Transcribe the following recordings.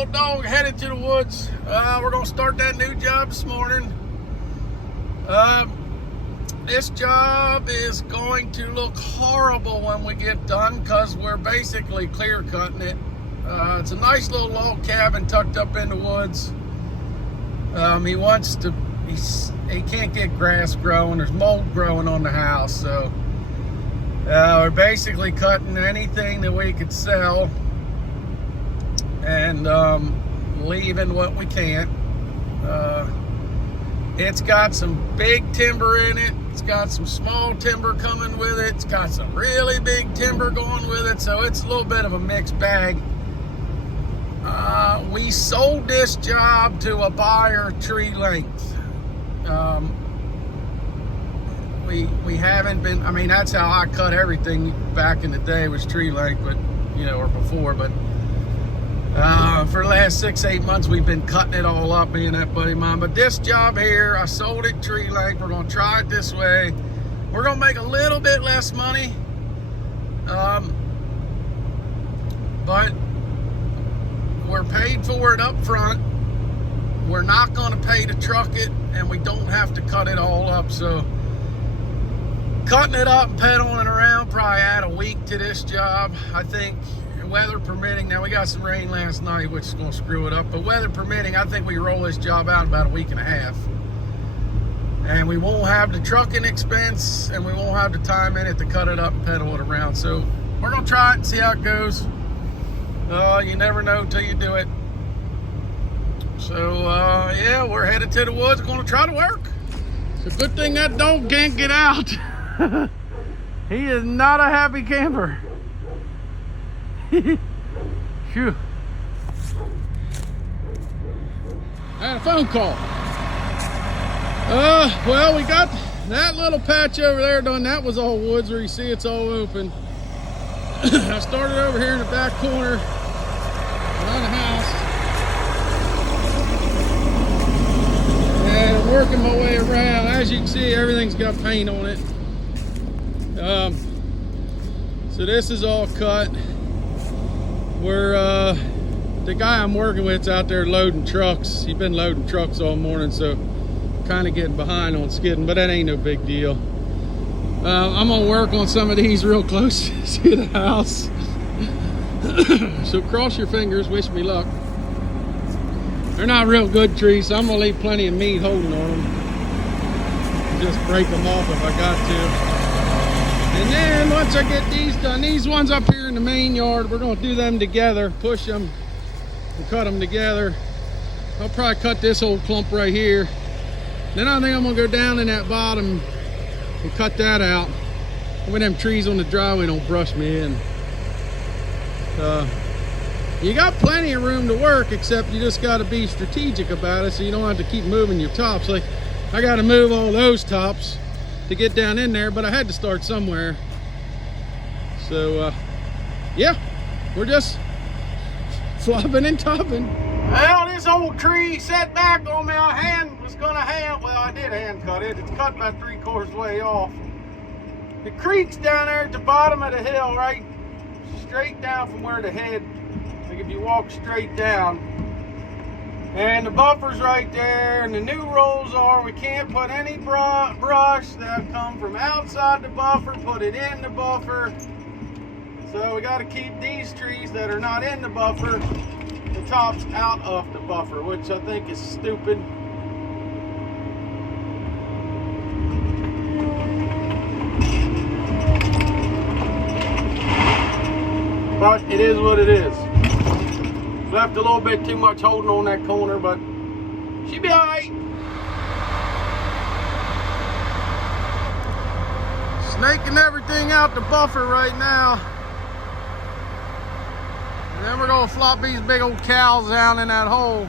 old dog headed to the woods. We're gonna start that new job this morning. This job is going to look horrible when we get done because we're basically clear cutting it. It's a nice little log cabin tucked up in the woods. He can't get grass growing. There's mold growing on the house, so we're basically cutting anything that we could sell and leaving what we can't. It's got some big timber in it. It's got some small timber coming with it. It's got some really big timber going with it, so it's a little bit of a mixed bag. We sold this job to a buyer tree length. We haven't been, I mean, that's how I cut everything back in the day, was tree length, but, or before, but for the last 6-8 months, we've been cutting it all up, me and that buddy of mine. But this job here, I sold it tree length. We're gonna try it this way. We're gonna make a little bit less money, but we're paid for it up front. We're not gonna pay to truck it, and we don't have to cut it all up. So cutting it up and pedaling around, probably add a week to this job, I think, weather permitting. Now, we got some rain last night, which is going to screw it up, but weather permitting, I think we roll this job out in about a week and a half. And we won't have the trucking expense, and we won't have the time in it to cut it up and pedal it around. So we're going to try it and see how it goes. You never know till you do it. So, yeah, we're headed to the woods, going to try to work. It's a good thing that dog can't get out. He is not a happy camper. Phew. I had a phone call. Well, we got that little patch over there done. That was all woods where you see it's all open. I started over here in the back corner around the house. And I'm working my way around. As you can see, everything's got paint on it. So this is all cut. We're the guy I'm working with is out there loading trucks. He's been loading trucks all morning, so kind of getting behind on skidding, but that ain't no big deal. I'm gonna work on some of these real close to the house. So cross your fingers, wish me luck. They're not real good trees, so I'm gonna leave plenty of meat holding on them. Just break them off if I got to. And then once I get these done, these ones up here in the main yard, we're going to do them together, push them and cut them together. I'll probably cut this whole clump right here. Then I think I'm going to go down in that bottom and cut that out. With them trees on the driveway don't brush me in. You got plenty of room to work, except you just got to be strategic about it so you don't have to keep moving your tops. Like, I got to move all those tops to get down in there, but I had to start somewhere. So yeah, we're just flopping and topping. Well, this old tree set back on me. I did hand cut it. It's cut about 3/4 way off. The creek's down there at the bottom of the hill, right straight down from where the head, like if you walk straight down. And the buffer's right there, and the new rules are we can't put any brush that come from outside the buffer, put it in the buffer. So we got to keep these trees that are not in the buffer, the tops out of the buffer, which I think is stupid. But it is what it is. Left a little bit too much holding on that corner, but she'll be all right. Snaking everything out the buffer right now. And then we're gonna flop these big old cows down in that hole.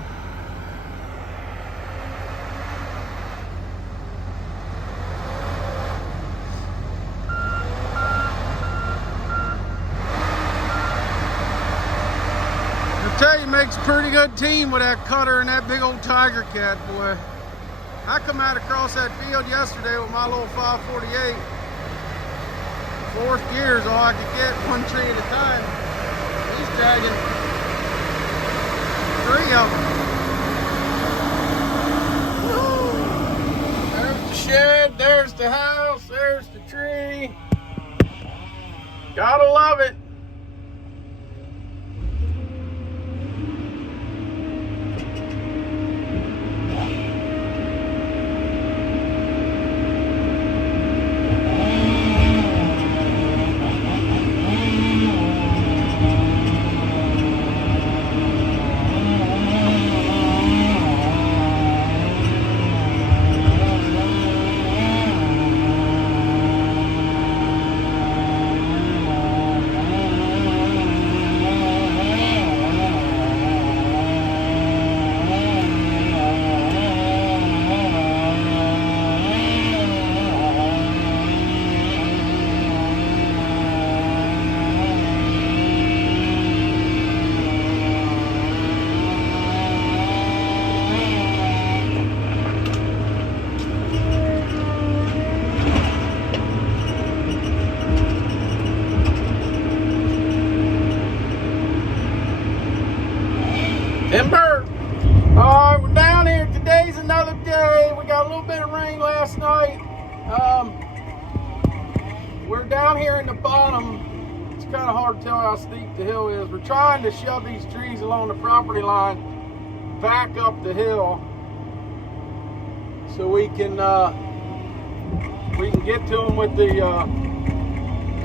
Tell you, makes a pretty good team with that cutter and that big old tiger cat, boy. I come out across that field yesterday with my little 548. Fourth gear is all I could get, one tree at a time. He's dragging 3 of them. There's the shed, there's the house, there's the tree. Gotta love it. Timber. All right, we're down here. Today's another day. We got a little bit of rain last night. We're down here in the bottom. It's kind of hard to tell how steep the hill is. We're trying to shove these trees along the property line back up the hill so we can get to them with the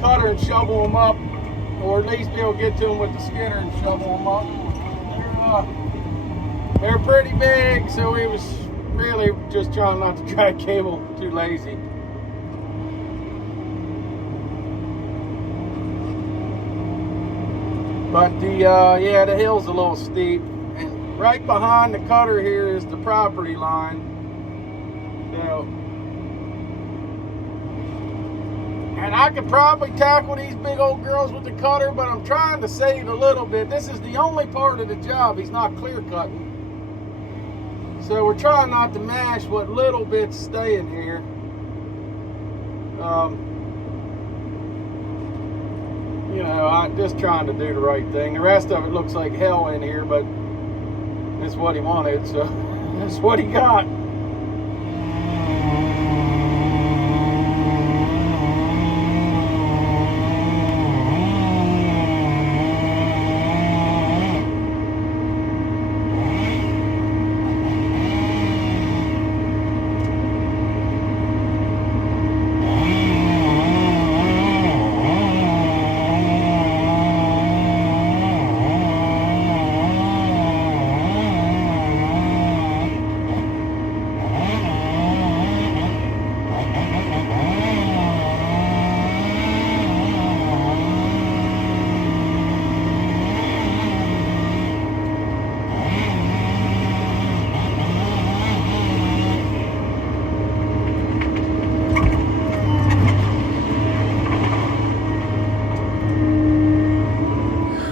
cutter and shovel them up, or at least be able to get to them with the skidder and shovel them up. They're pretty big, so we was really just trying not to drag cable. Too lazy. But the hill's a little steep, and right behind the cutter here is the property line. So, and I could probably tackle these big old girls with the cutter, but I'm trying to save a little bit. This is the only part of the job he's not clear cutting. So we're trying not to mash what little bits stay in here. You know, I'm just trying to do the right thing. The rest of it looks like hell in here, but it's what he wanted, so that's what he got.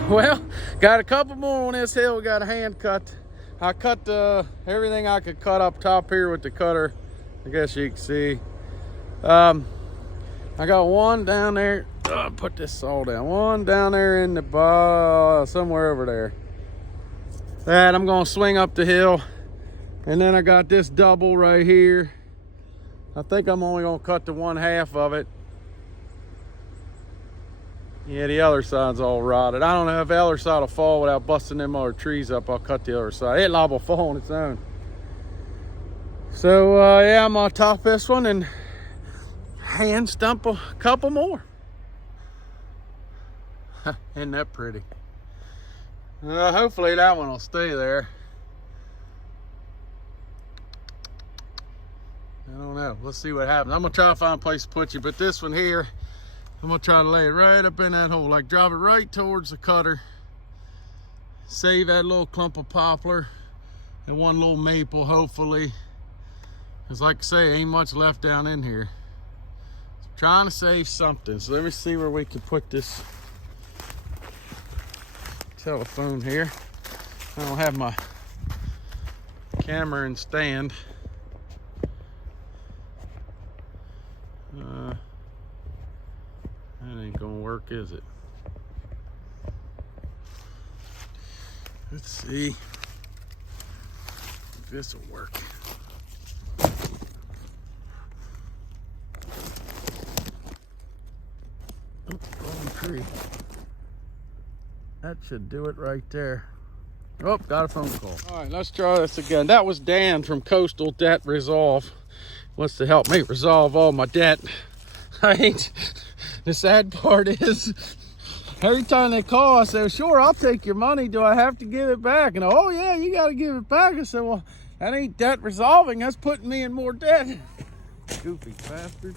Well, got a couple more on this hill. We got a hand cut. I cut everything I could cut up top here with the cutter. I guess you can see. I got one down there. Put this saw down. One down there in the somewhere over there. That I'm gonna swing up the hill, and then I got this double right here. I think I'm only gonna cut the 1/2 of it. Yeah, the other side's all rotted. I don't know if the other side will fall without busting them other trees up. I'll cut the other side. It liable to fall on its own. So yeah, I'm gonna top this one and hand stump a couple more. Isn't that pretty? Hopefully that one will stay there. I don't know. We'll see what happens. I'm gonna try to find a place to put you, but this one here, I'm gonna try to lay it right up in that hole, like drive it right towards the cutter. Save that little clump of poplar and one little maple, hopefully. Because like I say, ain't much left down in here. So trying to save something. So let me see where we can put this telephone here. I don't have my camera and stand. That ain't gonna work, is it? Let's see. if this will work. Oops, wrong tree. That should do it right there. Oh, got a phone call. All right, let's try this again. That was Dan from Coastal Debt Resolve. Wants to help me resolve all my debt. Right? The sad part is, every time they call, I say, sure, I'll take your money. Do I have to give it back? And oh yeah, you got to give it back. I said, well, that ain't debt resolving. That's putting me in more debt. Goofy bastard.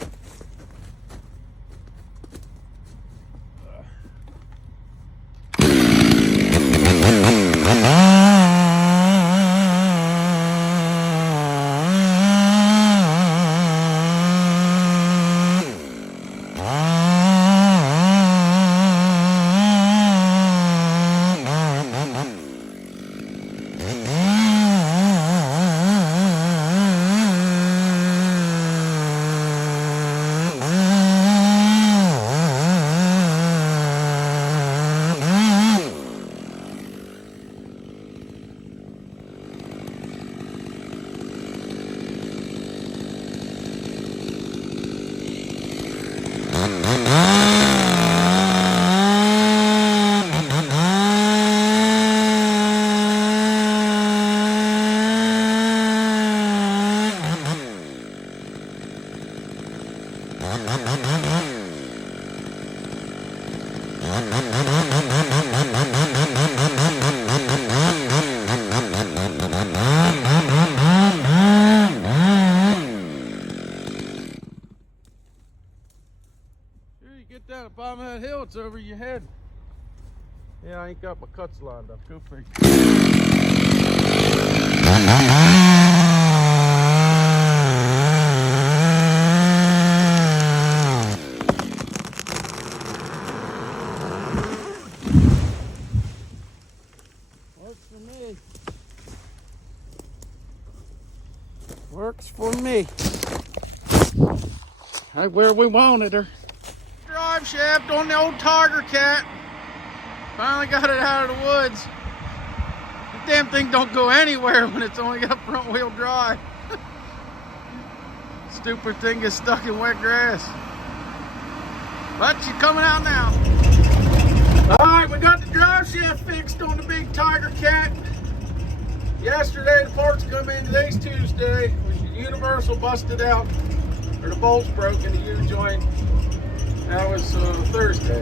Get down at the bottom of that hill, it's over your head. Yeah, I ain't got my cuts lined up. Go figure. Works for me. Works for me. Right where we wanted her. Drive shaft on the old Tiger Cat. Finally got it out of the woods. The damn thing don't go anywhere when it's only got front wheel drive. Stupid thing gets stuck in wet grass. But she's coming out now. Alright, we got the drive shaft fixed on the big Tiger Cat. Yesterday the parts come in, today's Tuesday. The universal busted out, or the bolts broke in the U-joint. That was Thursday.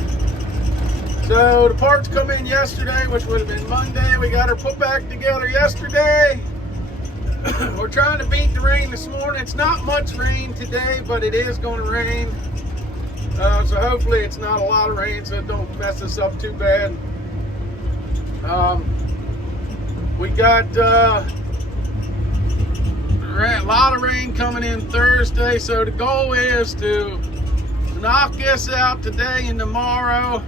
So the parts come in yesterday, which would have been Monday. We got her put back together yesterday. We're trying to beat the rain this morning. It's not much rain today, but it is going to rain. So hopefully it's not a lot of rain, so it don't mess us up too bad. We got a lot of rain coming in Thursday, so the goal is to knock this out today and tomorrow.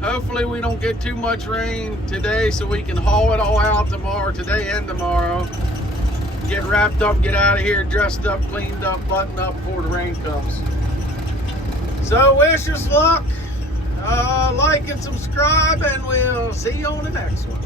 Hopefully we don't get too much rain today so we can haul it all out tomorrow, today and tomorrow. Get wrapped up, get out of here, dressed up, cleaned up, buttoned up before the rain comes. So wish us luck, like and subscribe, and we'll see you on the next one.